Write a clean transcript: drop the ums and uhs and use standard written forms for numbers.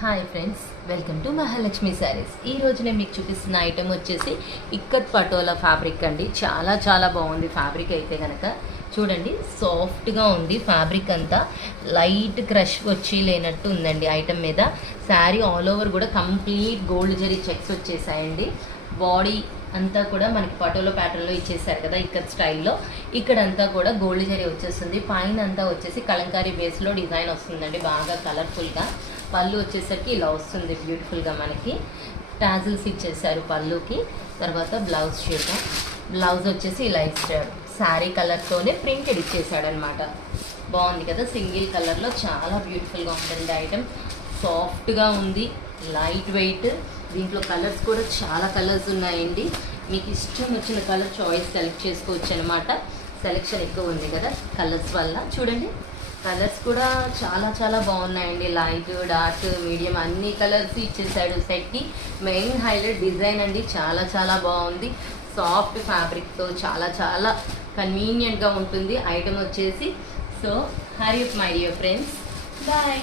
Hi friends, welcome to Mahalakshmi saris. ఈ రోజు నేను మీకు చూపిస్తున్న ఐటెం వచ్చేసి ఇక్కత్ పటోలా ఫ్యాబ్రిక్ అండి. చాలా చాలా బాగుంది ఫ్యాబ్రిక్ అయితే కనుక. చూడండి, సాఫ్ట్గా ఉంది ఫ్యాబ్రిక్ అంతా. లైట్ క్రష్ వచ్చి లేనట్టు ఉందండి ఐటెం మీద. శారీ ఆల్ ఓవర్ కూడా కంప్లీట్ గోల్డ్ జరీ చెక్స్ వచ్చేసాయండి. బాడీ అంతా కూడా మనకి పటోలా ప్యాటర్న్లో ఇచ్చేసారు కదా ఇక్కత్ స్టైల్లో. ఇక్కడంతా కూడా గోల్డ్ జరీ వచ్చేస్తుంది. పైన అంతా వచ్చేసి కలంకారీ బేస్లో డిజైన్ వస్తుందండి, బాగా కలర్ఫుల్గా. పళ్ళు వచ్చేసరికి ఇలా వస్తుంది బ్యూటిఫుల్గా. మనకి టాజిల్స్ ఇచ్చేసారు పళ్ళుకి. తర్వాత బ్లౌజ్ షేప్, బ్లౌజ్ వచ్చేసి ఇలా ఇచ్చాడు. శారీ కలర్తోనే ప్రింటెడ్ ఇచ్చేసాడనమాట. బాగుంది కదా, సింగిల్ కలర్లో చాలా బ్యూటిఫుల్గా ఉంటుంది ఐటమ్. సాఫ్ట్గా ఉంది, లైట్ వెయిట్. దీంట్లో కలర్స్ కూడా చాలా కలర్స్ ఉన్నాయండి. మీకు ఇష్టం వచ్చిన కలర్ చాయిస్ సెలెక్ట్ చేసుకోవచ్చు అనమాట. సెలెక్షన్ ఎక్కువ ఉంది కదా కలర్స్ వల్ల. చూడండి, కలర్స్ కూడా చాలా చాలా బాగున్నాయండి. లైట్, డార్క్, మీడియం అన్ని కలర్స్ ఇచ్చేసాడు సెట్కి. మెయిన్ హైలైట్ డిజైన్ అండి, చాలా చాలా బాగుంది. సాఫ్ట్ ఫ్యాబ్రిక్తో చాలా చాలా కన్వీనియంట్గా ఉంటుంది ఐటమ్ వచ్చేసి. So hurry up my dear friends, bye.